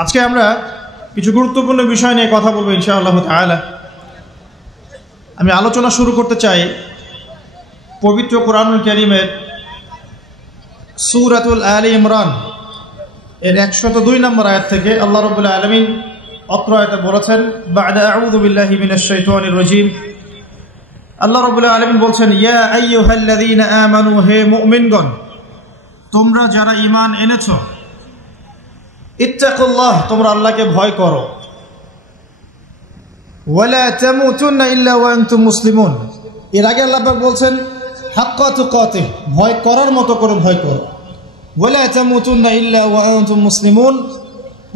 আজকে আমরা কিছু গুরুত্বপূর্ণ বিষয় নিয়ে কথা বলবো ইনশাআল্লাহ তাআলা। আমি আলোচনা শুরু করতে চাই পবিত্র কোরআনুল কারীমের সূরাতুল আলে ইমরান এর 102 নম্বর আয়াত থেকে। আল্লাহ রাব্বুল আলামিন অত্র আয়াতে বলেছেন, বা'দা আউযু বিল্লাহি মিনাশ শাইতানির রাজীম। আল্লাহ রাব্বুল আলামিন বলছেন, ইয়া আইয়ুহাল্লাযীনা আমানু, হে মুমিনগণ, তোমরা যারা ঈমান এনেছো, ইত্তাকুল্লাহ, তোমরা আল্লাহকে ভয় করো, ওয়ালা তামুতুন্না ইল্লা ওয়া আনতুম মুসলিমুন। এর আগে আল্লাহ পাক বলছেন হাক্কা তুকাতিহ, ভয় করার মতো করে ভয় করো, ওয়ালা তামুতুন্না ইল্লা ওয়া আনতুম মুসলিমুন,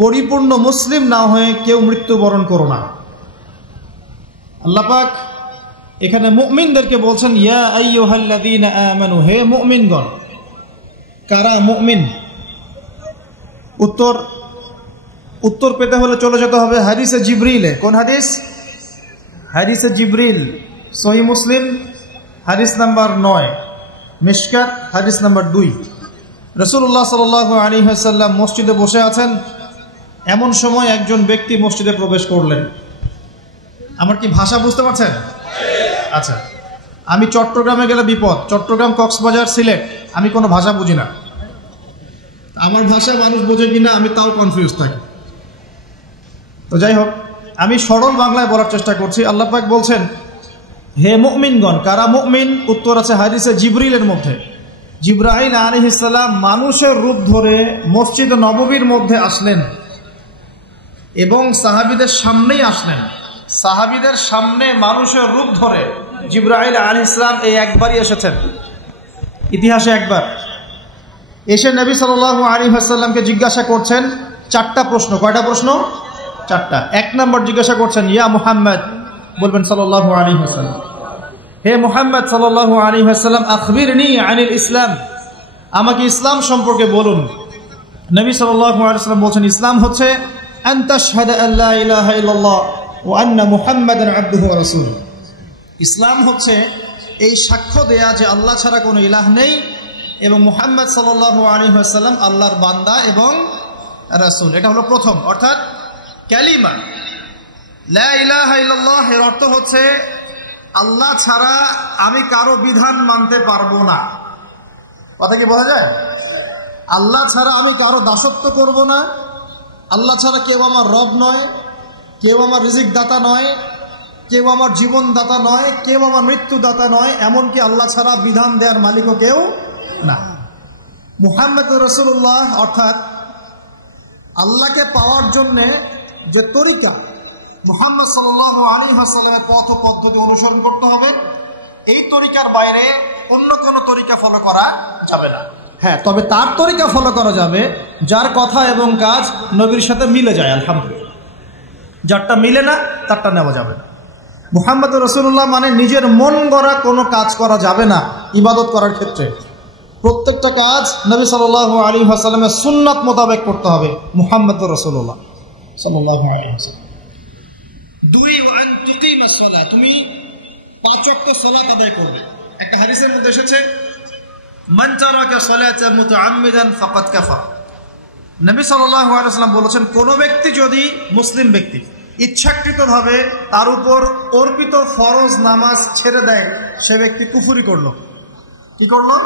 পরিপূর্ণ মুসলিম না হয়ে কেউ মৃত্যুবরণ করো না। আল্লাহ পাক এখানে মুমিনদেরকে বলছেন, ইয়া আইয়ুহাল্লাযীনা আমানু, হে মুমিনগণ। কারা মুমিন? উত্তর পেতে হলে চলে যেতে হবে হাদিসে জিবরিলে। কোন হাদিস? হাদিসে জিবরিল, সহিহ মুসলিম হাদিস নাম্বার 9, মিশকাত হাদিস নাম্বার 2। রাসূলুল্লাহ সাল্লাল্লাহু আলাইহি ওয়াসাল্লাম মসজিদে বসে আছেন, এমন সময় একজন ব্যক্তি মসজিদে প্রবেশ করলেন। আমার কি ভাষা বুঝতে পারছেন? আচ্ছা, আমি চট্টগ্রামে গেলে বিপদ, চট্টগ্রাম, কক্সবাজার, সিলেট, আমি কোনো ভাষা বুঝি না। আমার ভাষা মানুষ বোঝে কিনা আমি তাও কনফিউজ থাকি। তো যাই হোক, আমি সরল বাংলায় বলার চেষ্টা করছি। আল্লাহ পাক বলছেন, হে মুমিনগণ। কারা মুমিন? উত্তর আছে হাদিসে জিবরিলের মধ্যে। জিবরাইল আলাইহিস সালাম মানুষের রূপ ধরে মসজিদ নববীর মধ্যে আসলেন এবং সাহাবীদের সামনেই আসলেন। সাহাবীদের সামনে মানুষের রূপ ধরে জিবরাইল আলাইহিস সালাম এই একবারই এসেছেন, ইতিহাসে একবার। এসে নবী সাল্লাল্লাহু আলাইহি ওয়াসাল্লামকে জিজ্ঞাসা করছেন 4টা প্রশ্ন। কয়টা প্রশ্ন? 4টা। 1 নম্বর জিজ্ঞাসা করছেন, ইয়া মুহাম্মদ, বলবেন সাল্লাল্লাহু আলাইহি ওয়াসাল্লাম, হে মুহাম্মদ সাল্লাল্লাহু আলাইহি ওয়াসাল্লাম, আখবিরনি আনিল ইসলাম, আমাকে ইসলাম সম্পর্কে বলুন। নবী সাল্লাল্লাহু আলাইহি ওয়াসাল্লাম বলছেন, ইসলাম হচ্ছে আন তাশহাদা আল্লা ইলাহা ইল্লাল্লাহ ওয়া আন্না মুহাম্মাদান আবদুহু ওয়া রাসূলুহু। ইসলাম হচ্ছে এই সাক্ষ্য দেয়া যে আল্লাহ ছাড়া কোনো ইলাহ নেই এবং মুহাম্মদ সাল্লাল্লাহু আলাইহি ওয়াসাল্লাম আল্লাহর বান্দা এবং রাসূল। এটা হলো প্রথম, অর্থাৎ কালিমা লা ইলাহা ইল্লাল্লাহ। এর অর্থ হচ্ছে আল্লাহ ছাড়া আমি কারো বিধান মানতে পারবো না। কথা কি বোঝা যায়? আল্লাহ ছাড়া আমি কারো দাসত্ব করব না। আল্লাহ ছাড়া কেউ আমার রব নয়, কেউ আমার রিজিক দাতা নয়, কেউ আমার জীবন দাতা নয়, কেউ আমার মৃত্যু দাতা নয়, এমনকি আল্লাহ ছাড়া বিধান দেওয়ার মালিকও কেউ না। মুহাম্মদুর রাসূলুল্লাহ, অর্থাৎ আল্লাহকে পাওয়ার জন্য যে তরিকা, মুহাম্মদ সাল্লাল্লাহু আলাইহি ওয়াসাল্লামের পথ ও পদ্ধতি অনুসরণ করতে হবে। এই তরিকার বাইরে অন্য কোনো তরিকা ফলো করা যাবে না। হ্যাঁ, তবে তার তরিকা ফলো করা যাবে যার কথা এবং কাজ নবীর সাথে মিলে যায়, আলহামদুলিল্লাহ। যারটা মিলে না তারটা নেওয়া যাবে না। মুহাম্মদুর রাসূলুল্লাহ মানে নিজের মন গড়া কোনো কাজ করা যাবে না। ইবাদত করার ক্ষেত্রে প্রত্যেকটা কাজ নবী সাল্লাল্লাহু আলাইহি ওয়াসাল্লামের সুন্নাত মোতাবেক করতে হবে। মুহাম্মদুর রাসূলুল্লাহ সাল্লাল্লাহু আলাইহি ওয়াসাল্লাম। 2 ওয়ান তুকিমাস সালাত, তুমি 5 ওয়াক্ত সালাত আদায় করবে। একটা হাদিসের মধ্যে এসেছে, মান তারাকা সালাতা মুতাআম্মিদান ফাকাদ কাফার। নবী সাল্লাল্লাহু আলাইহি ওয়াসাল্লাম বলেছেন, কোন ব্যক্তি যদি, মুসলিম ব্যক্তি, ইচ্ছাকৃতভাবে তার উপর অর্পিত ফরজ নামাজ ছেড়ে দেয়, সে ব্যক্তি কুফরি করলো। কি করলো?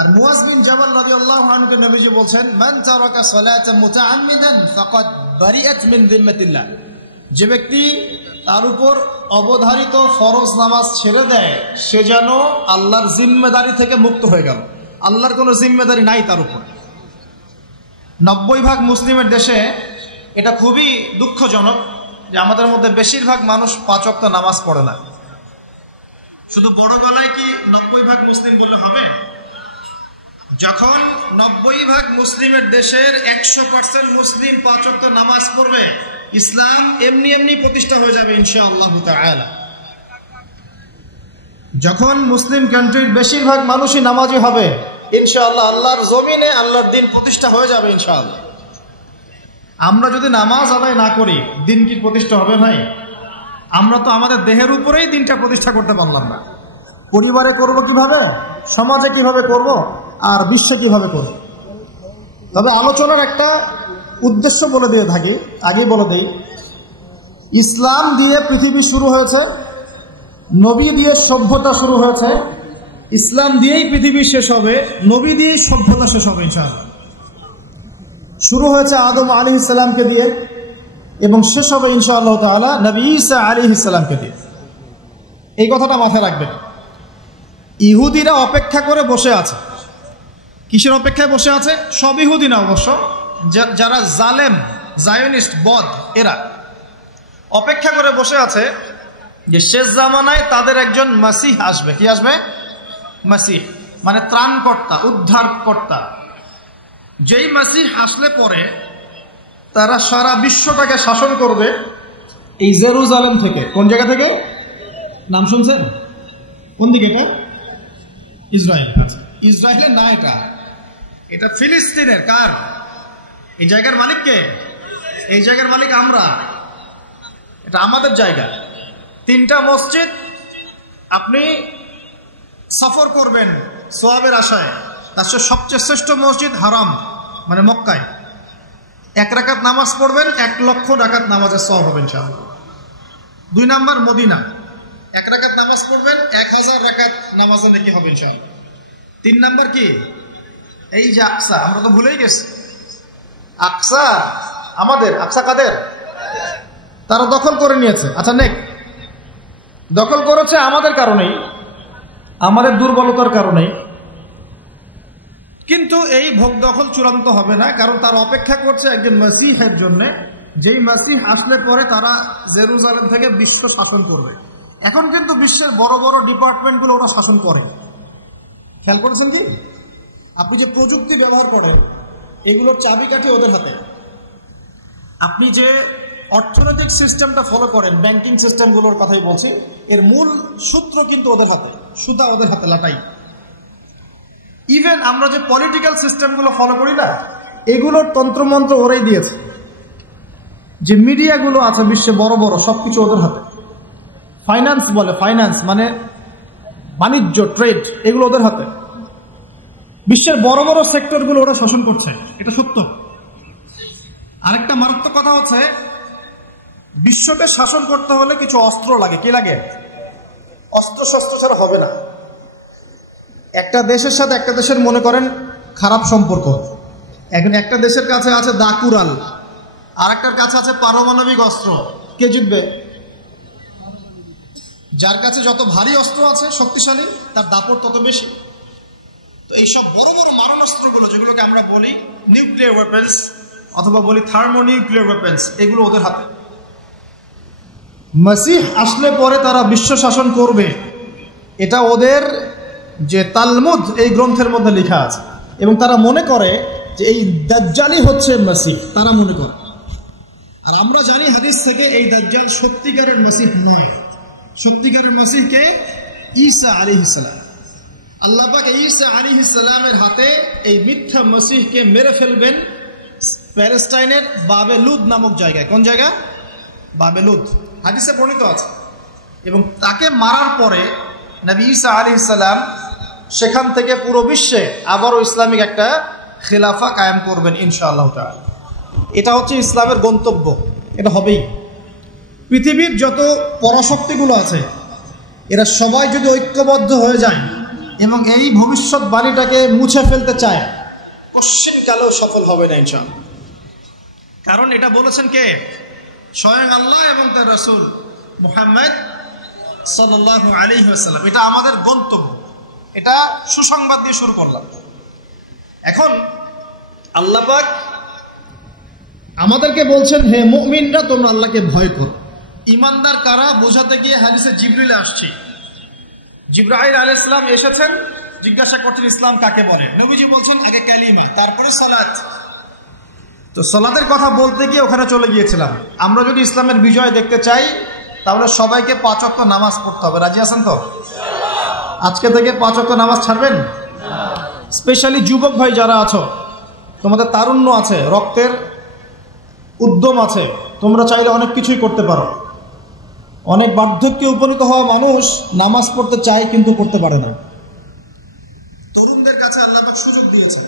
আর মুয়াজ বিন জাবাল রাদিয়াল্লাহু আনহুকে নবীজি বলছেন, মান তারাকা সালাতা মুতাআম্মিদান ফাকাদ বারিআত মিন যিম্মাতিল্লাহ। যে ব্যক্তি তার উপর অবধারিত ফরজ নামাজ ছেড়ে দেয়, সে যেন আল্লাহর জিম্মেদারি থেকে মুক্ত হয়ে গেল। আল্লাহর কোনো জিম্মেদারি নাই তার উপর। 90% মুসলিমের দেশে এটা খুবই দুঃখজনক যে আমাদের মধ্যে বেশিরভাগ মানুষ 5 ওয়াক্ত নামাজ পড়ে না। শুধু বড় গলায় কি 90% মুসলিম বললে হবে? যখন 90% মুসলিমের দেশের 100% মুসলিম 5 ওয়াক্ত নামাজ পড়বে, ইসলাম এমনি এমনি প্রতিষ্ঠা হয়ে যাবে ইনশাআল্লাহ তাআলা। যখন মুসলিম কান্ট্রির বেশিরভাগ মানুষই নামাজি হবে, ইনশাআল্লাহ আল্লাহর জমিনে আল্লাহর দিন প্রতিষ্ঠা হয়ে যাবে ইনশাআল্লাহ। আমরা যদি নামাজ আদায় না করি, দিন কি প্রতিষ্ঠা হবে ভাই? আমরা তো আমাদের দেহের উপরেই দিনটা প্রতিষ্ঠা করতে পারলাম না। পরিবারে করব কিভাবে, সমাজে কিভাবে করব, আর বিশ্বে কিভাবে করব? তবে আলোচনার একটা উদ্দেশ্য বলে দিয়ে থাকি, আগে বলে দেই, ইসলাম দিয়ে পৃথিবী শুরু হয়েছে, নবী দিয়ে সভ্যতা শুরু হয়েছে, ইসলাম দিয়েই পৃথিবী শেষ হবে, নবী দিয়েই সভ্যতা শেষ হবে ইনশাআল্লাহ। শুরু হয়েছে আদম আলাইহিস সালামকে দিয়ে এবং শেষ হবে ইনশাআল্লাহ তাআলা নবী ঈসা আলাইহিস সালামকে দিয়ে। এই কথাটা মাথায় রাখবেন। ইহুদিরা অপেক্ষা করে বসে আছে। কিসের অপেক্ষায় বসে আছে? সব ইহুদি না অবশ্য, যারা জালেম, জায়নিস্ট, বদ, এরা অপেক্ষা করে বসে আছে যে শেষ জামানায় তাদের একজন মাসিহ আসবে। কি আসবে? মাসিহ মানে ত্রাণকর্তা, উদ্ধারকর্তা। যেই মাসিহ আসলে পরে তারা সারা বিশ্বটাকে শাসন করবে এই জেরুজালেম থেকে। কোন জায়গা থেকে? নাম শুনছেন? কোন দিকে? ইসরায়েল। আচ্ছা, ইসরায়েলের না, এটা ফিলিস্তিনের। কার? এই জায়গার মালিক কে? এই জায়গার মালিক আমরা। এটা আমাদের জায়গা। 3টা মসজিদ আপনি সফর করবেন সোয়াবের আশায়, তার সবচেয়ে শ্রেষ্ঠ মসজিদ হারাম মানে মক্কায় 1 রাকাত নামাজ পড়বেন, 1 লক্ষ রাকাত নামাজের সওয়াব হবে ইনশাআল্লাহ। 2 নাম্বার মদিনা, 1 রাকাত নামাজ পড়বেন, 1000 রাকাত নামাজের নেকি হবে ইনশাআল্লাহ। 3 নাম্বার কি? এই যে আকসা, আমরা তো ভুলেই গেছি। আকসা আমাদের, আকসা কাদের? তারা দখল করে নিয়েছে। আচ্ছা, দখল করেছে আমাদের কারণেই, আমাদের দুর্বলতার কারণেই। কিন্তু এই ভোগ দখল চূড়ান্ত হবে না, কারণ তারা অপেক্ষা করছে একজন মাসিহের জন্য, যেই মাসিহ আসলে পরে তারা জেরুজালেম থেকে বিশ্ব শাসন করবে। এখন কিন্তু বিশ্বের বড় বড় ডিপার্টমেন্টগুলো ওরা শাসন করে। খেয়াল করেছেন কি? আপনি যে প্রযুক্তি ব্যবহার করেন এগুলোর চাবিকাঠি ওদের হাতে। আপনি যে অর্থনৈতিক সিস্টেমটা ফলো করেন, ব্যাংকিং সিস্টেমগুলোর কথাই বলছি, এর মূল সূত্র কিন্তু ওদের হাতে, সুতা ওদের হাতে লাটাই। ইভেন আমরা যে পলিটিক্যাল সিস্টেমগুলো ফলো করি না, এগুলোর তন্ত্রমন্ত্র ওরাই দিয়েছে। যে মিডিয়াগুলো আছে বিশ্বে বড় বড়, সবকিছু ওদের হাতে। ফাইন্যান্স বলে, ফাইন্যান্স মানে বাণিজ্য, ট্রেড, এগুলো ওদের হাতে। বিশ্বের বড় বড় সেক্টরগুলো ওরা শাসন করছে, এটা সত্য। আরেকটা মারাত্মক কথা হচ্ছে, বিশ্বকে শাসন করতে হলে কিছু অস্ত্র লাগে। কি লাগে? অস্ত্র শস্ত্র ছাড়া হবে না। একটা দেশের সাথে একটা দেশের মনে করেন খারাপ সম্পর্ক, এখন একটা দেশের কাছে আছে দাকুরাল, আর একটার কাছে আছে পারমাণবিক অস্ত্র। কে জিতবে? যার কাছে যত ভারী অস্ত্র আছে, শক্তিশালী, তার দাপট তত বেশি। তো এইসব বড় বড় মারণাস্ত্রগুলো, যেগুলোকে আমরা বলি নিউক্লিয়ার ওয়েপেন্স অথবা বলি থার্মোনিউক্লিয়ার ওয়েপেন্স, এগুলো ওদের হাতে। মাসিহ আসলে পরে তারা বিশ্ব শাসন করবে, এটা ওদের যে তালমুদ এই গ্রন্থের মধ্যে লেখা আছে। এবং তারা মনে করে যে এই দাজ্জালই হচ্ছে মাসিহ, তারা মনে করে। আর আমরা জানি হাদিস থেকে এই দাজ্জাল সত্যিকারের মাসিহ নয়। সত্যিকারের মাসিহকে ঈসা আলাইহিস সালাম। আল্লাহ পাক ঈসা আলাইহিস সালামের হাতে এই মিথ্যা মাসিহকে মেরে ফেলবেন প্যালেস্টাইনের বাবেলুদ নামক জায়গায়। কোন জায়গা? বাবেলুদ, হাদিসে বর্ণিত আছে। এবং তাকে মারার পরে নবী ঈসা আলাইহিস সালাম সেখান থেকে পুরো বিশ্বে আবারও ইসলামিক একটা খেলাফা কায়েম করবেন ইনশাআল্লাহ তাআলা। এটা হচ্ছে ইসলামের গন্তব্য, এটা হবেই। পৃথিবীর যত পরাশক্তিগুলো আছে এরা সবাই যদি ঐক্যবদ্ধ হয়ে যায় এবং এই ভবিষ্যৎবাণীটাকে মুছে ফেলতে চায়, অবশ্যই সফল হবে না ইনশাআল্লাহ। কারণ এটা বলেছেন কে? স্বয়ং আল্লাহ এবং তার রাসূল মুহাম্মদ সাল্লাল্লাহু আলাইহি ওয়াসাল্লাম। এটা আমাদের গন্তব্য। এটা সুসংবাদ দিয়ে শুরু করলাম। এখন আল্লাহ পাক আমাদেরকে বলছেন, হে মুমিনরা, তোমরা আল্লাহকে ভয় করো। ঈমানদার কারা বোঝাতে গিয়ে হাদিসে জিবরিল আসছে। জিবরাইল আলাইহিস সালাম এসেছেন, জিজ্ঞাসা করছেন ইসলাম কাকে বলে। নবীজি বলছেন আগে কালিমা, তারপরে সালাত। তো সালাতের কথা বলতে গিয়ে ওখানে চলে গিয়েছিলাম। আমরা যদি ইসলামের বিজয় দেখতে চাই তাহলে সবাইকে 5 ওয়াক্ত নামাজ পড়তে হবে। রাজি আছেন তো? আজকে থেকে 5 ওয়াক্ত নামাজ ছাড়বেন? স্পেশালি যুবক ভাই যারা আছো, তোমাদের তারুণ্য আছে, রক্তের উদ্যম আছে, তোমরা চাইলে অনেক কিছুই করতে পারো। অনেক বার্ধক্যে উপনীত হওয়া মানুষ নামাজ পড়তে চায় কিন্তু করতে পারে না। তরুণদের কাছে আল্লাহ পাক সুযোগ দিয়েছে।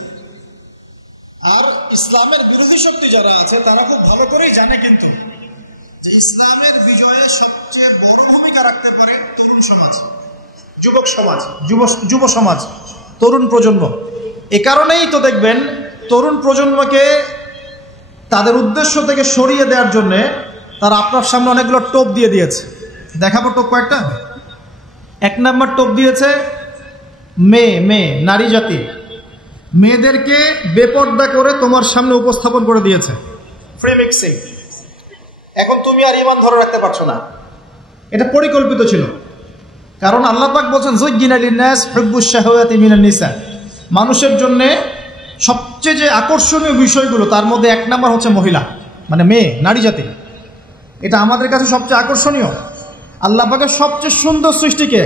আর ইসলামের বিরোধী শক্তি যারা আছে তারা খুব ভালো করেই জানে কিন্তু যে ইসলামের বিজয়ে সবচেয়ে বড় ভূমিকা রাখতে পারে তরুণ সমাজ, যুবক সমাজ, যুব সমাজ, তরুণ প্রজন্ম। এ কারণেই তো দেখবেন তরুণ প্রজন্মকে তাদের উদ্দেশ্য থেকে সরিয়ে দেওয়ার জন্য তারা আপনার সামনে অনেকগুলো টোপ দিয়ে দিয়েছে। দেখাবো টোপ কয়েকটা। 1 নম্বর টোপ দিয়েছে মেয়ে নারী জাতি, মেয়েদেরকে বেপর্দা করে তোমার সামনে উপস্থাপন করে দিয়েছে, ফ্রি মিক্সিং। এখন তুমি আর ঈমান ধরে রাখতে পারছো না। এটা পরিকল্পিত ছিল, কারণ আল্লাহ পাক বলছেন যুজ্জিনা লিন-নাস হুব্বুশ শাহাওয়াতি মিনান নিসা। মানুষের জন্য সবচেয়ে যে আকর্ষণীয় বিষয়গুলো তার মধ্যে 1 নম্বর হচ্ছে মহিলা, মানে মেয়ে, নারী জাতি। এটা আমাদের কাছে সবচেয়ে আকর্ষণীয়। আল্লাহ পাকের সবচেয়ে সুন্দর সৃষ্টিকে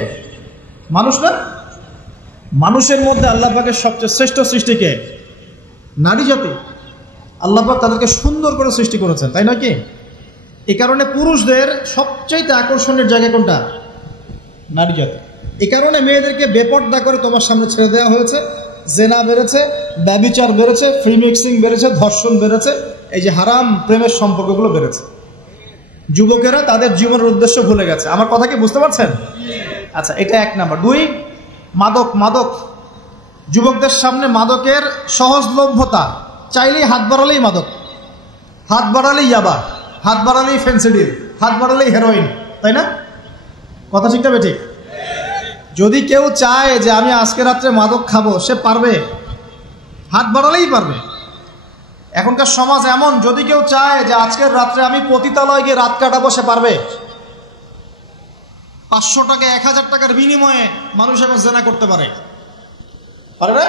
মানুষ না, মানুষের মধ্যে আল্লাহ পাকের সবচেয়ে শ্রেষ্ঠ সৃষ্টিকে নারী জাতি। আল্লাহ পাক তাদেরকে সুন্দর করে সৃষ্টি করেছেন, তাই নয় কি? এই কারণে পুরুষদের সবচাইতে আকর্ষণের জায়গা কোনটা? নারী জাতি। এই কারণে মেয়েদেরকে বেপর্দা করে তোমার সামনে ছেড়ে দেওয়া হয়েছে। জেনা বেড়েছে, ব্যভিচার বেড়েছে, ফ্রি মিক্সিং বেড়েছে, ধর্ষণ বেড়েছে, এই যে হারাম প্রেমের সম্পর্কগুলো বেড়েছে। যুবকেরা তাদের জীবনের উদ্দেশ্য ভুলে গেছে। আমার কথা কি বুঝতে পারছেন? আচ্ছা, এটা 1 নম্বর। 2, মাদক। যুবকদের সামনে মাদকের সহজলভ্যতা। চাইলেই হাত বাড়ালেই মাদক, হাত বাড়ালেই ইয়াবা, হাত বাড়ালেই ফেন্সিডিল, হাত বাড়ালেই হেরোইন, তাই না? কথা ঠিক না বেঠিক? যদি কেউ চায় যে আমি আজকে রাত্রে মাদক খাবো, সে পারবে, হাত বাড়ালেই পারবে। এখনকার সমাজ এমন, যদি কেউ চায় যে আজকের রাত্রে আমি পতিতালয়ে গিয়ে রাত কাটাবো, সে পারবে। 500 টাকা 1000 টাকার বিনিময়ে মানুষ এখন জেনা করতে পারে না?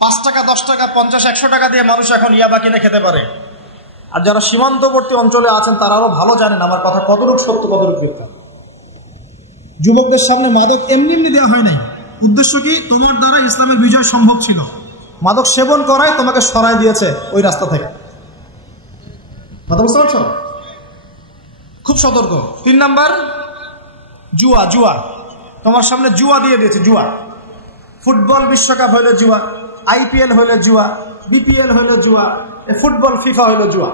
5 টাকা 10 টাকা 50 100 টাকা দিয়ে মানুষ এখন ইয়াবা কিনে খেতে পারে। আর যারা সীমান্তবর্তী অঞ্চলে আছেন তারা আরো ভালো জানেন আমার কথা কতটুকু সত্য, কতটুকু মিথ্যা। যুবকদের সামনে মাদক এমনি দেওয়া হয় নাই। উদ্দেশ্য কি? তোমার দ্বারা ইসলামের বিজয় সম্ভব ছিল। মাদক সেবন করায় তোমাকে সরাই দিয়েছে ওই রাস্তা থেকে। কথা বুঝতে পারছো? খুব সতর্ক। 3 নাম্বার, জুয়া। তোমার সামনে জুয়া দিয়ে দিয়েছে। জুয়া, ফুটবল বিশ্বকাপ হইলো জুয়া, IPL হইলো জুয়া, BPL হইলো জুয়া, ফুটবল FIFA হইলো জুয়া।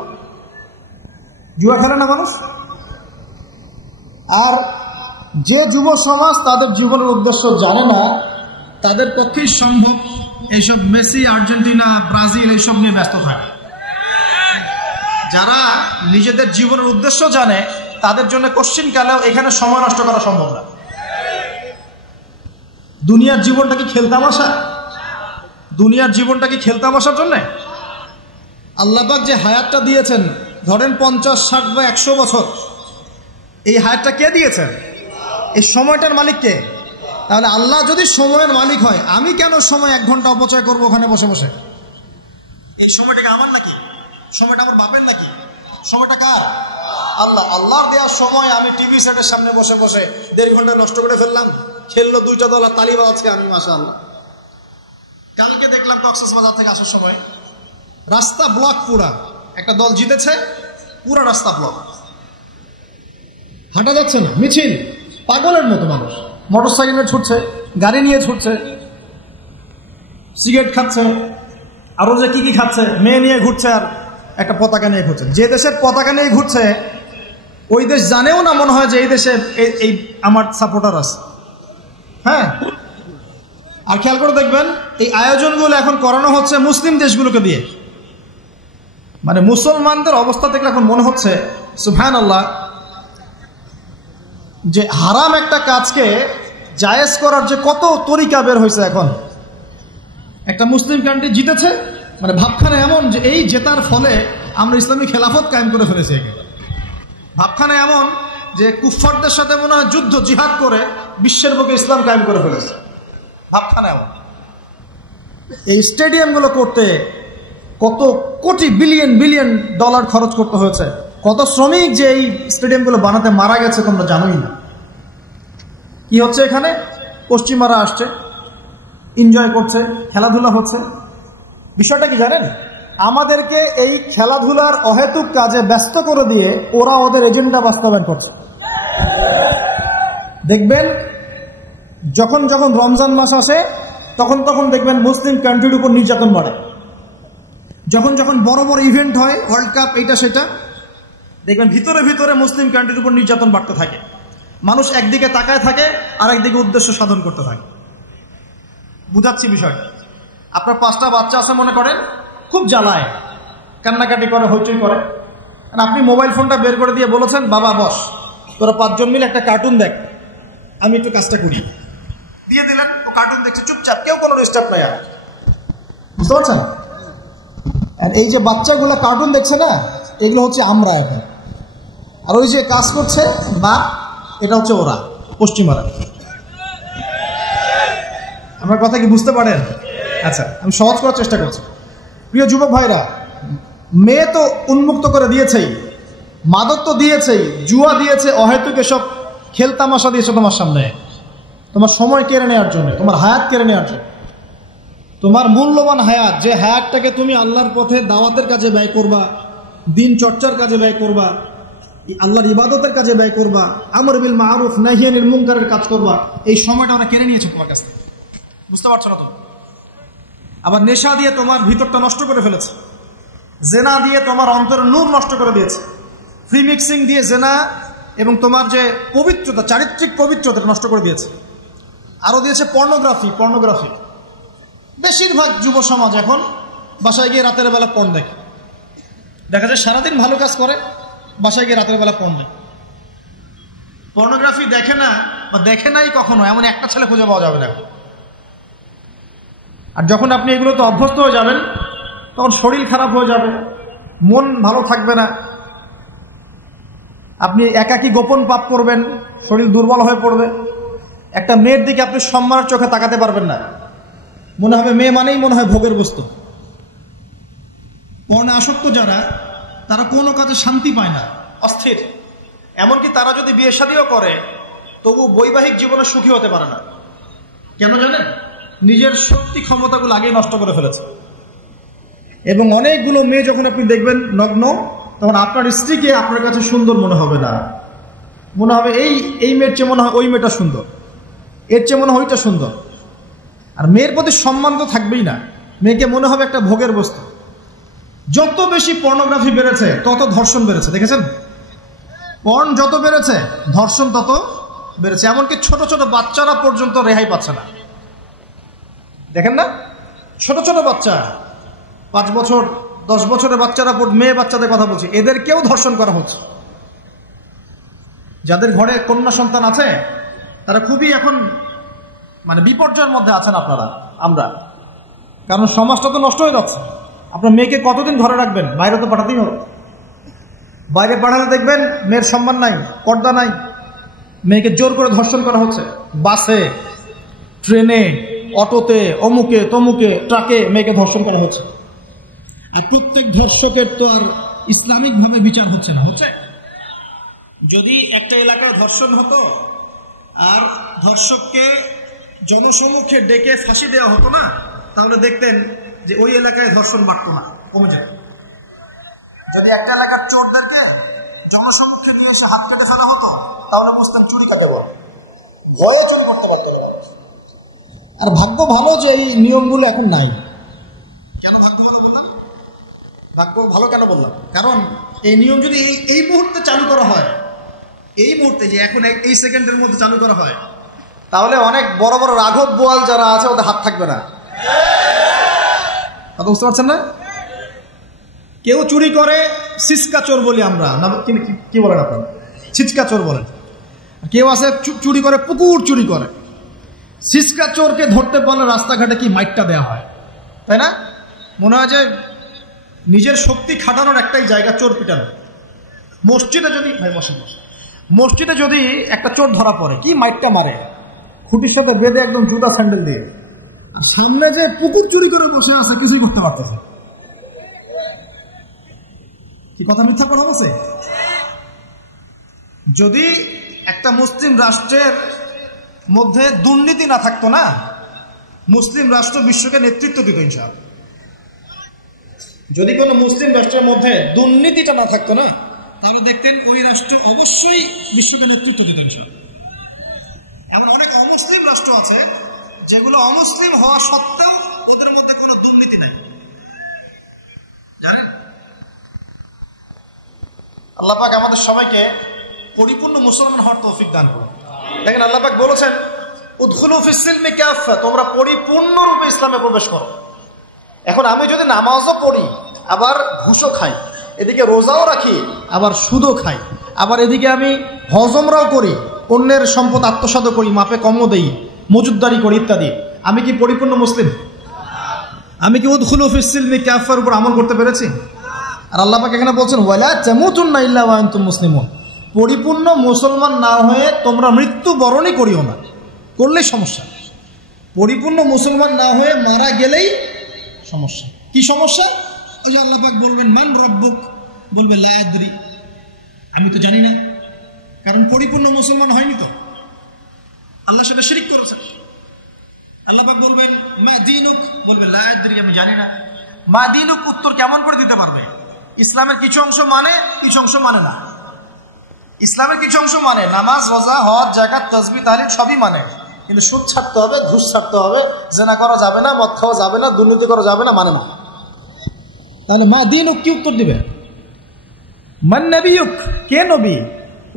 জুয়া খেলে না মানুষ। আর যে যুব সমাজ তাদের জীবনের উদ্দেশ্য জানে না, তাদের পক্ষেই সম্ভব এইসব মেসি, আর্জেন্টিনা, ব্রাজিল এইসব নিয়ে ব্যস্ত থাকে। যারা নিজেদের জীবনের উদ্দেশ্য জানে তাদের জন্য কোশ্চিন কালেও এখানে সময় নষ্ট করা সম্ভব না। দুনিয়ার জীবনটা কি খেলতামাশা? দুনিয়ার জীবনটা কি খেলতামাশার জন্যে? আল্লাহ পাক যে হায়াতটা দিয়েছেন, ধরেন 50, 60 বা 100 বছর, এই হায়াতটা কে দিয়েছেন? এই সময়টার মালিক কে? তাহলে আল্লাহ যদি সময়ের মালিক হয়, আমি কেন সময় 1 ঘন্টা অপচয় করবো ওখানে বসে বসে? এই সময়টা কি আমার নাকি? সময়টা আমার বাপের নাকি? সময়টা কার? আল্লাহর দেওয়ার সময় আমি টিভি সেটের সামনে বসে বসে 1.5 ঘন্টা নষ্ট করে ফেললাম। খেললো 2টা দল, তালি বাজাচ্ছে আমি, মাশাআল্লাহ। কালকে দেখলাম কক্সবাজার থেকে আসার সময় রাস্তা ব্লক, পুরা একটা দল জিতেছে, পুরা রাস্তা ব্লক, হাঁটা যাচ্ছে না, মিছিল, পাগলের মতো মানুষ মোটরসাইকেলে ছুটছে, গাড়ি নিয়ে ছুটছে, সিগারেট খাচ্ছে, আরো যে কি খাচ্ছে, মেয়ে নিয়ে ঘুরছে, আর একটা পতাকা নিয়ে ঘুরছে। যে দেশের পতাকা নিয়ে ঘুরছে ওই দেশ জানেও না মনে হয় যে এই দেশে এই আমার সাপোর্টার আছে। হ্যাঁ, আর খেয়াল করে দেখবেন এই আয়োজনগুলো এখন করানো হচ্ছে মুসলিম দেশগুলোকে দিয়ে। মানে মুসলমানদের অবস্থা দেখলে এখন মনে হচ্ছে সুবহানাল্লাহ, যে হারাম একটা কাজকে জায়েজ করার যে কত তরিকা বের হয়েছে। এখন একটা মুসলিম কান্ট্রি জিতেছে, মানে ভাবখানা এমন যে এই জেতার ফলে আমরা ইসলামী খেলাফত কায়েম করে ফেলেছি। ভাবখানা এমন যে কুফফারদের সাথে মনে হয় যুদ্ধ জিহাদ করে বিশ্বের বুকে ইসলাম কায়েম করে ফেলেছে। ভাবখানা এমন। এই স্টেডিয়ামগুলো করতে কত কোটি বিলিয়ন ডলার খরচ করতে হয়েছে, কত শ্রমিক যে এই স্টেডিয়ামগুলো বানাতে মারা গেছে তোমরা জানোই না। কি হচ্ছে এখানে? পশ্চিমারা আসছে, এনজয় করছে, খেলাধুলা হচ্ছে। বিষয়টা কি জানেন? আমাদেরকে এই খেলাধুলার অহেতুক কাজে ব্যস্ত করে দিয়ে ওরা ওদের এজেন্ডা বাস্তবায়ন করছে। দেখবেন যখন রমজান মাস আসে তখন দেখবেন মুসলিম কান্ট্রির উপর নির্যাতন বাড়ে। যখন যখন বড় বড় ইভেন্ট হয়, ওয়ার্ল্ড কাপ, এইটা সেটা, দেখবেন ভিতরে ভিতরে মুসলিম কান্ট্রির উপর নির্যাতন বাড়তে থাকে। মানুষ একদিকে তাকায় থাকে, আর একদিকে উদ্দেশ্য সাধন করতে থাকে। বুঝাচ্ছি বিষয়টা। আপনার 5টা বাচ্চা আছে মনে করেন, খুব জ্বালায়, কান্নাকাটি করে, হইচই করে। আপনি মোবাইল ফোনটা বের করে দিয়ে বলেছেন, বাবা বস, তোরা 5 জন মিলে একটা কার্টুন দেখ, আমি একটু কাজটা করি। দিয়ে দিলেন, ও কার্টুন দেখছে চুপচাপ, কেউ কোনো ডিস্টার্ব নাই। আর বুঝতে পারছেন? আর এই যে বাচ্চাগুলো কার্টুন দেখছে না, এগুলো হচ্ছে আমরা এখন। আর ওই যে কাজ করছে বা, এটা হচ্ছে ওরা, পশ্চিমারা। আমার কথা কি বুঝতে পারেন? আচ্ছা, আমি সহজ করার চেষ্টা করছি। প্রিয় যুবক ভাইরা, মেয়ে তো উন্মুক্ত করে দিয়েছেই, মাদক তো দিয়েছেই, জুয়া দিয়েছে, অহেতুক এসব খেলতামাশা দিয়েছে তোমার সামনে, তোমার সময় কেড়ে নেওয়ার জন্য, তোমার হায়াত কেড়ে নেওয়ার জন্য। তোমার মূল্যবান হায়াত, যে হায়াতটাকে তুমি আল্লাহর পথে দাওয়াতের কাজে ব্যয় করবা, দিন চর্চার কাজে ব্যয় করবা, আল্লাহর ইবাদতের কাজে ব্যয় করবা, আমর বিল মারুফ নাহি আনিল মুনকারের কাজ করবা, এই সময়টা ওরা কেড়ে নিয়েছে তোমার কাছ থেকে। বুঝতে পারছো না তো? আবার নেশা দিয়ে তোমার ভিতরটা নষ্ট করে ফেলেছে, জেনা দিয়ে তোমার অন্তরের নূর নষ্ট করে দিয়েছে, ফ্রি মিক্সিং দিয়ে জেনা এবং তোমার যে পবিত্রতা, চারিত্রিক পবিত্রতা নষ্ট করে দিয়েছে। আরো দিয়েছে পর্নোগ্রাফি। বেশিরভাগ যুব সমাজ এখন বাসায় গিয়ে রাতের বেলা পর্ন দেখে। দেখা যায় সারাদিন ভালো কাজ করে, বাসায় গিয়ে রাতের বেলা পর্ন দেখে। পর্নোগ্রাফি দেখে না বা দেখে নাই কখনো, এমন একটা ছেলে খুঁজে পাওয়া যাবে না। আর যখন আপনি এগুলোতে অভ্যস্ত হয়ে যাবেন, তখন শরীর খারাপ হয়ে যাবে, মন ভালো থাকবে না, আপনি একাকী গোপন পাপ করবেন, শরীর দুর্বল হয়ে পড়বে। একটা মেয়ের দিকে আপনি সম্মানের চোখে তাকাতে পারবেন না, মনে হবে মেয়ে মানেই মনে হয় ভোগের বস্তু। পর্ণে আসক্ত যারা, তারা কোনো কাজে শান্তি পায় না, অস্থির। এমনকি তারা যদি বিয়ে শাদীও করে, তবু বৈবাহিক জীবনে সুখী হতে পারে না। কেন জানেন? নিজের শক্তি ক্ষমতাগুলো আগেই নষ্ট করে ফেলেছে। এবং অনেকগুলো মেয়ে যখন আপনি দেখবেন নগ্ন, তখন আপনার স্ত্রীকে আপনার কাছে সুন্দর মনে হবে না, মনে হবে এই মেয়ের চেয়ে মনে হয় ওই মেয়েটা সুন্দর, এর চেয়ে মনে হয় ওইটা সুন্দর। আর মেয়ের প্রতি সম্মান তো থাকবেই না, মেয়েকে মনে হবে একটা ভোগের বস্তু। যত বেশি পর্নোগ্রাফি বেড়েছে, তত ধর্ষণ বেড়েছে। দেখেছেন? পর্ন যত বেড়েছে, ধর্ষণ তত বেড়েছে। এমনকি ছোট ছোট বাচ্চারা পর্যন্ত রেহাই পাচ্ছে না। দেখেন না, ছোট ছোট বাচ্চা, 5 বছর 10 বছরের বাচ্চারা, মেয়ে বাচ্চাদের কথা বলছি, এদেরকেও ধর্ষণ করা হচ্ছে। যাদের ঘরে কন্যা সন্তান আছে, তারা খুবই এখন বিপর্যয়ের মধ্যে আছেন আপনারা, আমরা। কারণ সমাজটা তো নষ্ট হয়ে যাচ্ছে। আপনার মেয়েকে কতদিন ঘরে রাখবেন? বাইরে তো পাঠাতেই হবে। বাইরে পাঠাতে দেখবেন মেয়ের সম্মান নাই, পর্দা নাই, মেয়েকে জোর করে ধর্ষণ করা হচ্ছে। বাসে, ট্রেনে, অটোতে, অমুকে তমুকে, ট্রাকে মেয়েকে ধর্ষণ করা হচ্ছে। আর প্রত্যেক ধর্ষকের তো আর ইসলামিক ভাবে বিচার হচ্ছে না। হচ্ছে? যদি একটা এলাকার ধর্ষণ হতো আর ধর্ষককে জনসমক্ষে ডেকে ফাঁসি দেওয়া হতো না, তাহলে দেখতেন যে ওই এলাকায় ধর্ষণ বাড়তো না, কমে যেত। যদি একটা এলাকার চোরদেরকে জনসমক্ষে নিয়ে এসে হাত কেটে ফেলা হতো, তাহলে বুঝতেন চুরি খেতে পারত, ভয়ে চুরি করতে পারত না। আর ভাগ্য ভালো যে এই নিয়মগুলো এখন নাই। কেন ভাগ্য ভালো বললাম? ভাগ্য ভালো কেন বললাম? কারণ এই নিয়ম যদি এই মুহূর্তে চালু করা হয়, এই মুহূর্তে যে এখন এই সেকেন্ডের মধ্যে চালু করা হয়, তাহলে অনেক বড় বড় রাঘব বোয়াল যারা আছে ওদের হাত থাকবে না। কথা বুঝতে পারছেন না? কেউ চুরি করে সিসকা চোর বলি আমরা, না কি বলেন আপনারা? ছিচকা চোর বলেন। কেউ আছে চুরি করে, পুকুর চুরি করে। সিসকা চোরকে ধরতে পারলে রাস্তাঘাটে কি মাইটটা দেওয়া হয়, তাই না? মনে হয় যে নিজের শক্তি খাটানোর একটাই জায়গা চোর পিটানো। মসজিদে যদি মসজিদে যদি একটা চোর ধরা পড়ে, কি মাইটটা মারে, খুঁটির সাথে বেঁধে একদম জুতা স্যান্ডেল দিয়ে। সামনে যে পুকুর চুরি করে বসে আছে, কিছুই করতে পারতেছে। কি কথা মিথ্যা কথা বলছে? যদি একটা মুসলিম রাষ্ট্রের মধ্যে দুর্নীতি না থাকতো না, মুসলিম রাষ্ট্র বিশ্বকে নেতৃত্ব দিত ইনশাআল্লাহ। যদি কোনো মুসলিম রাষ্ট্রের মধ্যে দুর্নীতিটা না থাকতো না, তাহলে দেখতেন ওই রাষ্ট্র অবশ্যই বিশ্বকে নেতৃত্ব দিত ইনশাআল্লাহ। এমন অনেক অমুসলিম রাষ্ট্র আছে যেগুলো অমুসলিম হওয়া সত্ত্বেও ওদের মধ্যে কোনো দুর্নীতি নেই। আল্লাহ পাক আমাদের সবাইকে পরিপূর্ণ মুসলমান হওয়ার তৌফিক দান করুন। দেখেন আল্লাহ পাক বলেছেন উদখুলু ফিস সিলমি কাফা, তোমরা পরিপূর্ণরূপে ইসলামে প্রবেশ করো। এখন আমি যদি নামাজও পড়ি, আবার ঘুষও খাই, এদিকে রোজাও রাখি, আবার সুদও খাই, আবার এদিকে আমি হজমরাও করি, অন্যের সম্পদ আত্মসাৎ করি, মাপে কমও দেই, মজুদদারি করি ইত্যাদি, আমি কি পরিপূর্ণ মুসলিম? আমি কি উদখুলু ফিস সিলমি কাফার উপর আমল করতে পেরেছি? আর আল্লাহ পাক এখানে বলছেন ওয়ালা তামুতুন্না ইল্লা ওয়া আনতুম মুসলিমুন, পরিপূর্ণ মুসলমান না হয়ে তোমরা মৃত্যু বরণই করিও না। করলেই সমস্যা। পরিপূর্ণ মুসলমান না হয়ে মারা গেলেই সমস্যা। কি সমস্যা? ওই যে আল্লাহ পাক বলবেন মান রব্বুক, বলবে লা আদরি, আমি তো জানি না, কারণ পরিপূর্ণ মুসলমান হয়নি তো, আল্লাহর সাথে শিরক করেছে। আল্লাহ পাক বলবেন মা দীনুক, বলবে লা আদরি, আমি জানি না। মা দীনুক উত্তর কেমন করে দিতে পারবে? ইসলামের কিছু অংশ মানে, কিছু অংশ মানে না। ইসলামের কিছু অংশ মানে, নামাজ, রোজা, হজ, যাকাত, তাসবিহ, তাহলিল সবই মানে, কিন্তু সুদ ছাড়তে হবে, ঘুষ ছাড়তে হবে, জেনা করা যাবে না, মদ খাওয়া যাবে না, দুর্নীতি করা যাবে না, মানে না। তাহলে মা দীনুক কি উত্তর দিবে? মান নবিয়ুক, কে নবী?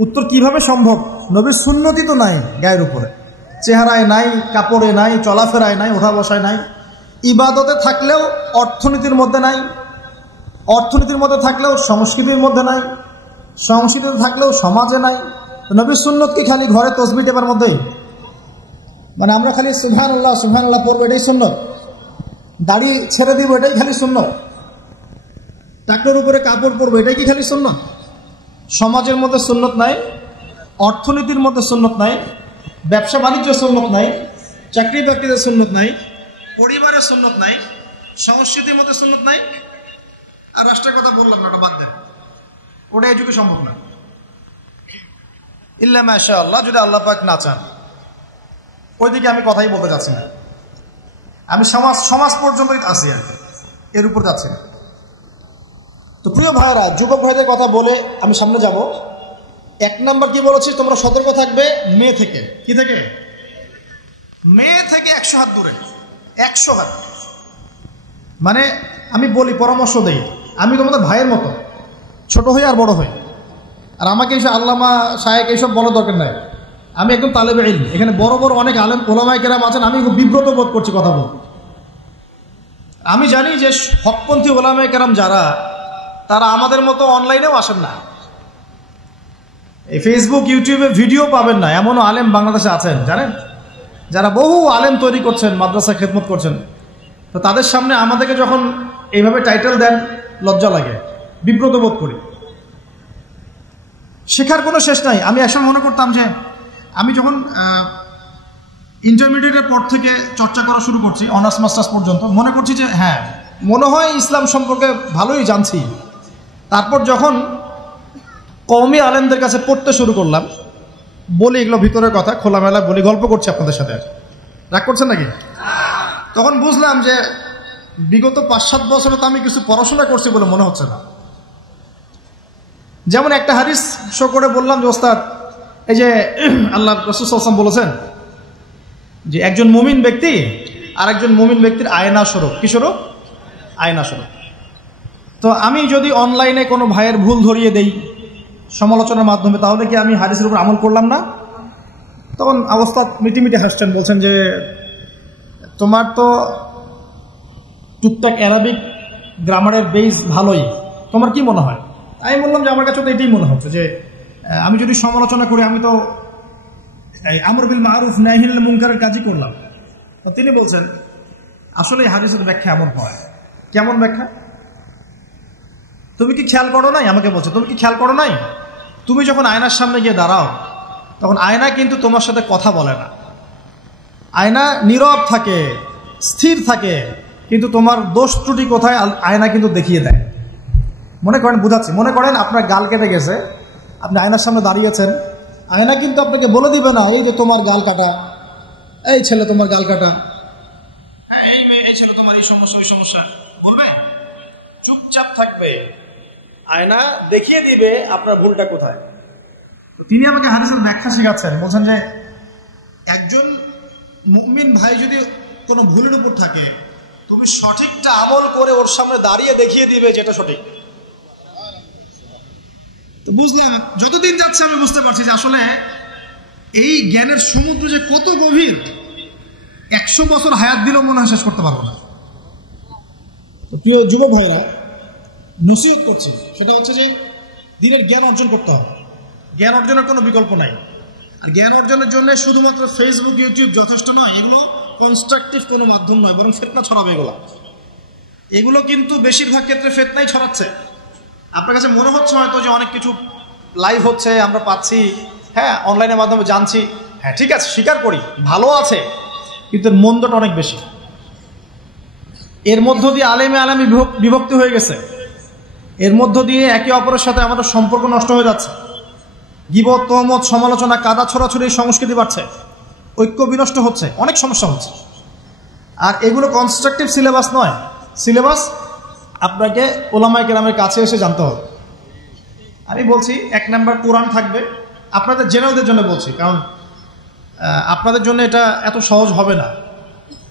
উত্তর কিভাবে সম্ভব? নবীর সুন্নতি তো নাই গায়ের উপরে, চেহারায় নাই, কাপড়ে নাই, চলাফেরায় নাই, ওঠা বসায় নাই, ইবাদতে থাকলেও অর্থনীতির মধ্যে নাই, অর্থনীতির মধ্যে থাকলেও সংস্কৃতির মধ্যে নাই, সংস্কৃতিতে থাকলেও সমাজে নাই। নবীর সুন্নত কি খালি ঘরে তসবিহ টেপার মধ্যেই? মানে আমরা খালি সুবহানাল্লাহ সুবহানাল্লাহ পড়বো, এটাই সুন্নত? দাড়ি ছেড়ে দিব, এটাই খালি সুন্নত? টাকটার উপরে কাপড় পরবো, এটাই কি খালি সুন্নত? সমাজের মধ্যে সুন্নত নাই, অর্থনীতির মধ্যে সুন্নত নাই, ব্যবসা বাণিজ্য সুন্নত নাই, চাকরি বাকরিতে সুন্নত নাই, পরিবারের সুন্নত নাই, সংস্কৃতির মধ্যে সুন্নত নাই, আর রাষ্ট্রের কথা বললাম না, ওটা বাদ দেন, ওটা এই যুগে সম্ভব না। ইল্লা মাশাআল্লাহ, যদি আল্লাহ পাক না চান। ওইদিকে আমি কথাই বলতে যাচ্ছি না, আমি সমাজ পর্যন্তই আছি, আর এর উপর যাচ্ছি না। তো প্রিয় ভাইয়েরা, যুবক ভাইদের কথা বলে আমি সামনে যাব। 1 নাম্বার কি বলেছি? তোমরা সতর্ক থাকবে মেয়ে থেকে। কি থেকে? মেয়ে থেকে 100 হাত দূরে, 100 হাত। মানে আমি বলি, পরামর্শ দেই, আমি তোমাদের ভাইয়ের মতো, ছোট হই আর বড় হই, আর আমাকে এইসব আল্লামা শায়েখ এইসব বলার দরকার নাই। আমি একদম তালেবে ইলম, এখানে বড় বড় অনেক আলেম ওলামায়ে কেরাম আছেন, আমি খুব বিব্রত বোধ করছি কথা বলতে। আমি জানি যে হকপন্থী ওলামায়ে কেরাম যারা, তারা আমাদের মতো অনলাইনেও আসেন না, এই ফেসবুক ইউটিউবে ভিডিও পাবেন না, এমনও আলেম বাংলাদেশে আছেন জানেন, যারা বহু আলেম তৈরি করছেন, মাদ্রাসা খেদমত করছেন। তো তাদের সামনে আমাদেরকে যখন এইভাবে টাইটেল দেন, লজ্জা লাগে, বিব্রত বোধ করি। শেখার কোনো শেষ নাই। আমি একসময় মনে করতাম যে আমি যখন ইন্টারমিডিয়েটের পর থেকে চর্চা করা শুরু করছি, অনার্স মাস্টার্স পর্যন্ত, মনে করছি যে হ্যাঁ, মনে হয় ইসলাম সম্পর্কে ভালোই জানছি। তারপর যখন কওমি আলেমদের কাছে পড়তে শুরু করলাম, বলি এগুলো ভিতরের কথা, খোলামেলা বলি, গল্প করছি আপনাদের সাথে, রাগ করছেন নাকি? তখন বুঝলাম যে বিগত 5-7 বছরে তো আমি কিছু পড়াশোনা করছি বলে মনে হচ্ছে না। যেমন একটা হাদিস শো করে বললাম যে ওস্তাদ, এই যে আল্লাহ রাসূল সাল্লাল্লাহু আলাইহি ওয়াসাল্লাম বলেছেন যে একজন মুমিন ব্যক্তি আর একজন মুমিন ব্যক্তির আয়না স্বরূপ। কি স্বরূপ? আয়না স্বরূপ। তো আমি যদি অনলাইনে কোনো ভাইয়ের ভুল ধরিয়ে দেই সমালোচনার মাধ্যমে, তাহলে কি আমি হাদিসের উপর আমল করলাম না? তখন অবস্থা মিটিমিটি হাসছেন, বলছেন যে তোমার তো টুকটাক অ্যারাবিক গ্রামারের বেস ভালোই, তোমার কি মনে হয়? আমি বললাম যে আমার কাছে তো এটাই মনে হচ্ছে যে আমি যদি সমালোচনা করি, আমি তো আমর বিল মারুফ নাহি আনিল মুনকারের কাজই করলাম। তিনি বলছেন আসলে এই হাদিসের ব্যাখ্যা এমন হয়। কেমন ব্যাখ্যা? তুমি কি খেয়াল করো নাই? আমাকে বলছো তুমি কি খেয়াল করো নাই, তুমি যখন আয়নার সামনে গিয়ে দাঁড়াও, তখন আয়না কিন্তু তোমার সাথে কথা বলে না, আয়না নীরব থাকে, স্থির থাকে, কিন্তু তোমার দোষ ত্রুটি কোথায় আয়না কিন্তু দেখিয়ে দেয়। মনে করেন, বুঝাচ্ছি, মনে করেন আপনার গাল কেটে গেছে, আপনি আয়নার সামনে দাঁড়িয়েছেন, আয়না কিন্তু আপনাকে বলে দিবে না এই যে তোমার গাল কাটা, এই ছেলে তোমার গাল কাটা, হ্যাঁ এই মেয়ে, এই ছেলে তোমার এই সমস্যা, ওই সমস্যা বলবে? চুপচাপ থাকবে, আয়না দেখিয়ে দিবে আপনার ভুলটা কোথায়। তিনি আমাকে হাদিসের ব্যাখ্যা শেখাচ্ছেন, বলছেন যে একজন মুমিন ভাই যদি কোনো ভুলের উপর থাকে, তুমি সঠিকটা আমল করে ওর সামনে দাঁড়িয়ে দেখিয়ে দিবে যেটা সঠিক। বুঝলাম, যতদিন যাচ্ছে আমি বুঝতে পারছি যে আসলে এই জ্ঞানের সমুদ্র যে কত গভীর, 100 বছর হায়াত দিলেও মনে হয় শেষ করতে পারবো না। তো প্রিয় যুবক ভাইরা, নসিহত করছি, সেটা হচ্ছে যে দিনের জ্ঞান অর্জন করতে হবে। জ্ঞান অর্জনের কোনো বিকল্প নাই। আর জ্ঞান অর্জনের জন্য শুধুমাত্র ফেসবুক, ইউটিউব যথেষ্ট নয়। এগুলো কনস্ট্রাকটিভ কোনো মাধ্যম নয়, বরং ফিতনা ছড়াবে এগুলো কিন্তু বেশিরভাগ ক্ষেত্রে ফিতনাই ছড়াচ্ছে। আপনার কাছে মনে হচ্ছে হয়তো যে অনেক কিছু লাইভ হচ্ছে, আমরা পাচ্ছি, হ্যাঁ, অনলাইনের মাধ্যমে জানছি, হ্যাঁ ঠিক আছে, স্বীকার করি, ভালো আছে, কিন্তু মন্দটা অনেক বেশি। এর মধ্য দিয়ে আলেমে বিভক্তি হয়ে গেছে। এর মধ্য দিয়ে একে অপরের সাথে আমাদের সম্পর্ক নষ্ট হয়ে যাচ্ছে। গীবত, তহমত, সমালোচনা, কাদা ছড়াছড়ি সংস্কৃতি বাড়ছে, ঐক্য বিনষ্ট হচ্ছে, অনেক সমস্যা হচ্ছে। আর এগুলো কনস্ট্রাকটিভ সিলেবাস নয়। সিলেবাস আপনাকে ওলামায়ে কেরামের কাছে এসে জানতে হবে। আমি বলছি 1 নাম্বার কোরআন থাকবে। আপনাদের জেনারেলদের জন্য বলছি, কারণ আপনাদের জন্য এটা এত সহজ হবে না।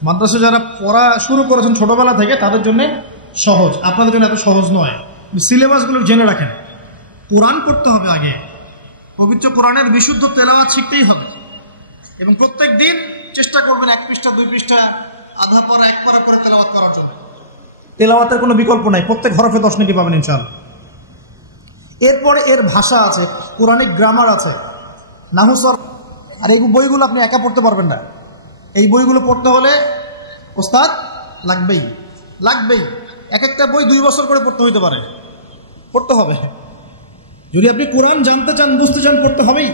মাদ্রাসা যারা পড়া শুরু করেছেন ছোটবেলা থেকে তাদের জন্য সহজ, আপনাদের জন্য এত সহজ নয়। সিলেবাসগুলো জেনে রাখেন। কোরআন পড়তে হবে আগে, পবিত্র কোরআনের বিশুদ্ধ তেলাওয়াত শিখতেই হবে, এবং প্রত্যেক দিন চেষ্টা করবেন 1 পৃষ্ঠা 2 পৃষ্ঠা আধা পড়া 1 পারা করে তেলাওয়াত করার জন্য। তেলাওয়াতের কোনো বিকল্প নাই, প্রত্যেক হরফে 10 নেকি পাবেন ইনশাআল্লাহ। এরপরে এর ভাষা আছে, কোরআনিক গ্রামার আছে, নাহু সরফ। আর এই বইগুলো আপনি একা পড়তে পারবেন না। এই বইগুলো পড়তে হলে ওস্তাদ লাগবেই। এক একটা বই 2 বছর করে পড়তে হইতে পারে, পড়তে হবে। যদি আপনি কোরআন জানতে চান, বুঝতে চান, পড়তে হবেই।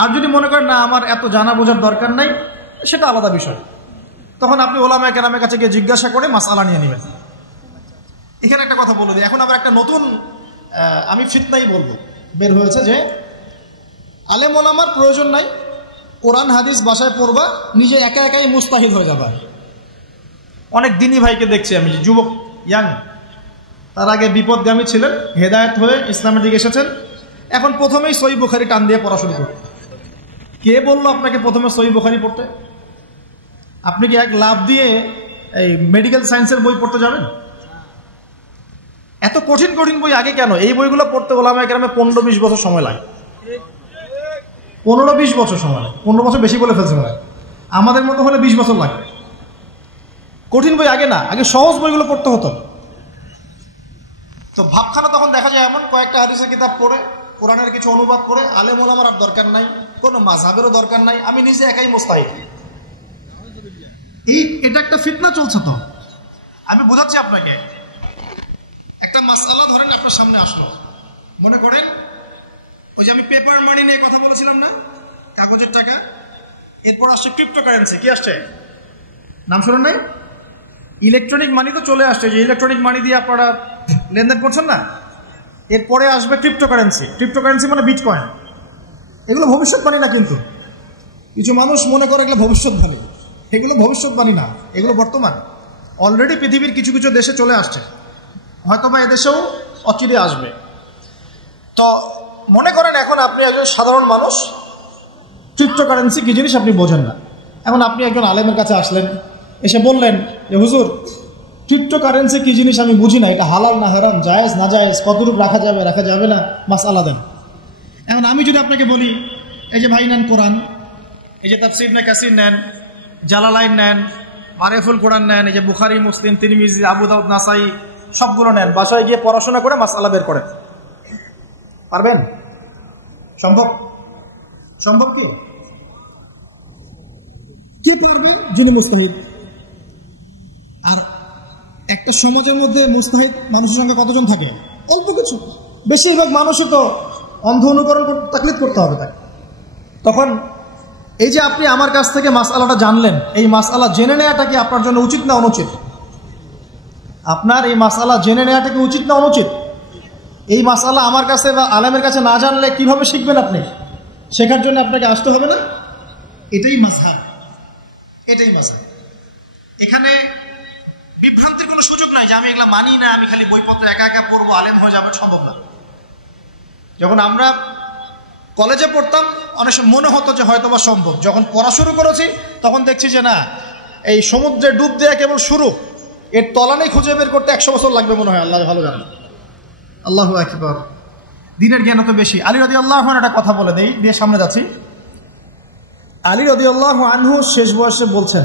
আর যদি মনে করেন না আমার এত জানা বোঝার দরকার নাই, সেটা আলাদা বিষয়। তখন আপনি ওলামায়ে কেরামের কাছে গিয়ে জিজ্ঞাসা করে মাসআলা নিয়ে নেবেন। এখানে একটা কথা বলে দিই, এখন আবার একটা নতুন আমি ফিতনাই বলবো বের হয়েছে যে আলেম ওলামার প্রয়োজন নাই, কোরআন হাদিস বাসায় পড়বা, নিজে একা একাই মুস্তাহিদ হয়ে যাবে। অনেক দিনই ভাইকে দেখছি আমি, যুবক, ইয়াং, তার আগে বিপদগামী ছিলেন, হেদায়েত হয়ে ইসলামের দিকে এসেছেন, এখন প্রথমেই সহিহ বুখারী টান দিয়ে পড়া শুরু করতে। কে বললো আপনাকে প্রথমে সহিহ বুখারী পড়তে? আপনি কি এক লাভ দিয়ে এই মেডিকেল সায়েন্সের বই পড়তে যাবেন? এত কঠিন কঠিন বই আগে কেন? এই বইগুলো পড়তে ওলামায়ে কেরামে 15-20 বছর সময় লাগে। 15-20 বছর সময় লাগে। 15 বছর বেশি বলে ফেলছে মনে হয়। আমাদের মতো হলে 20 বছর লাগে। কঠিন বই আগে না, আগে সহজ বইগুলো পড়তে হতো। তো ভাবখানা তখন দেখা যায় এমন, কয়েকটা হাদিসের কিতাব পড়ে, কোরআনের কিছু অনুবাদ করে, আলেম ওলামার আর দরকার নাই, কোনো মাযহাবেরও দরকার নাই, আমি নিজে একাই মুস্তাহিদ। এটা একটা ফিতনা চলছে। তো আমি বোঝাচ্ছি আপনাকে, একটা মাসআলা ধরেন আপনার সামনে আসলো, মনে করেন ওই যে আমি পেপার মানি নিয়ে কথা বলেছিলাম না, কাগজের টাকা, এরপর আসছে ক্রিপ্টোকারেন্সি। কি আসছে? নাম শুনেন নাই? ইলেকট্রনিক মানি তো চলে আসছে, যে ইলেকট্রনিক মানি দিয়ে আপনারা লেনদেন করছেন না, এরপরে আসবে ক্রিপ্টোকারেন্সি। ক্রিপ্টোকারেন্সি মানে বিটকয়েন। এগুলো ভবিষ্যৎবাণী না, কিন্তু কিছু মানুষ মনে করে এগুলো ভবিষ্যৎবাণী। এগুলো ভবিষ্যৎবাণী না, এগুলো বর্তমান। অলরেডি পৃথিবীর কিছু কিছু দেশে চলে আসছে, হয়তোবা এদেশেও অচিরে আসবে। তো মনে করেন এখন আপনি একজন সাধারণ মানুষ, ক্রিপ্টোকারেন্সি কি জিনিস আপনি বোঝেন না। এখন আপনি একজন আলেমের কাছে আসলেন, এসে বললেন যে হুজুর, ক্রিপ্টোকারেন্সি কি জিনিস আমি বুঝি না, এটা হালাল না হারাম, জায়েজ না জায়েজ, কতটুকু রাখা যাবে রাখা যাবে না, মাসআলা দেন। এখন আমি যদি আপনাকে বলি, এই যে ভাই নেন কোরআন, এই যে তাফসীর ইবনে কাসির নেন, জালালাইন নেন, মারিফুল কোরআন নেন, এই যে বুখারী, মুসলিম, তিরমিজি, আবু দাউদ, নাসাই, সবগুলো নেন, বাসায় গিয়ে পড়াশোনা করে মাসআলা বের করেন। পারবেন? সম্ভব? সম্ভব কি পারবে? যিনি মুস্তাহিদ। আর একটা সমাজের মধ্যে মুস্তাহিদ মানুষের সংখ্যা কতজন থাকে? অল্প কিছু। বেশিরভাগ মানুষই তো অন্ধ অনুকরণ তাকলিদ করতে হবে তাকে। তখন এই যে আপনি আমার কাছ থেকে মাসআলাটা জানলেন, এই মাসআলা জেনে নেওয়াটা কি আপনার জন্য উচিত না অনুচিত? আপনার এই মাসআলা জেনে নেওয়াটা কি উচিত না অনুচিত? এই মাসআলা আমার কাছে বা আলেমের কাছে না জানলে কিভাবে শিখবেন আপনি? শেখার জন্য আপনাকে আসতে হবে না? এটাই মাযহাব, এটাই মাযহাব। এখানে বিভ্রান্তির কোনো সুযোগ নাই যে আমি এগুলা মানি না, আমি খালি বইপত্র একা একা পড়বো, আলেম হয়ে যাবে, সম্ভব না। যখন আমরা কলেজে পড়তাম অনেক সময় মনে হতো যে হয়তো বা সম্ভব। যখন পড়া শুরু করেছি তখন দেখছি যে না, এই সমুদ্রে ডুব দেওয়া কেবল শুরু, এর তলানেই খুঁজে বের করতে 100 বছর লাগবে মনে হয়, আল্লাহ ভালো জানেন। আল্লাহু আকবার। দিনের জ্ঞান অত বেশি। আলী রাদিয়াল্লাহু আনহু একটা কথা বলে দেই, দিয়ে সামনে যাচ্ছি। আলী রাদিয়াল্লাহু আনহু শেষ বয়সে বলছেন,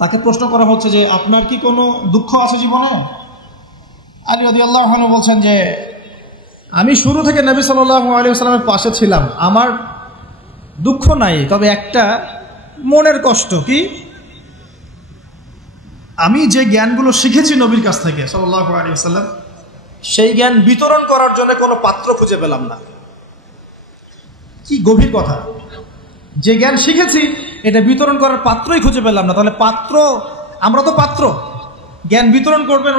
তাকে প্রশ্ন করা হচ্ছে যে আপনার কি কোনো দুঃখ আছে জীবনে? আলী রাদিয়াল্লাহু আনহু বলছেন যে আমি শুরু থেকে নবী সাল্লাল্লাহু আলাইহি ওয়াসাল্লামের পাশে ছিলাম, আমার দুঃখ নাই, তবে একটা মনের কষ্ট। কি? আমি যে জ্ঞানগুলো শিখেছি নবীর কাছ থেকে সাল্লাল্লাহু আলাইহি ওয়াসাল্লাম, সেই জ্ঞান বিতরণ করার জন্য কোনো পাত্র খুঁজে পেলাম না। কি গভীর কথা! যে জ্ঞান শিখেছি এটা বিতরণ করার পাত্রই খুঁজে পেলাম না। তাহলে পাত্র, আমরা তো পাত্র, জ্ঞান বিতরণ করবেন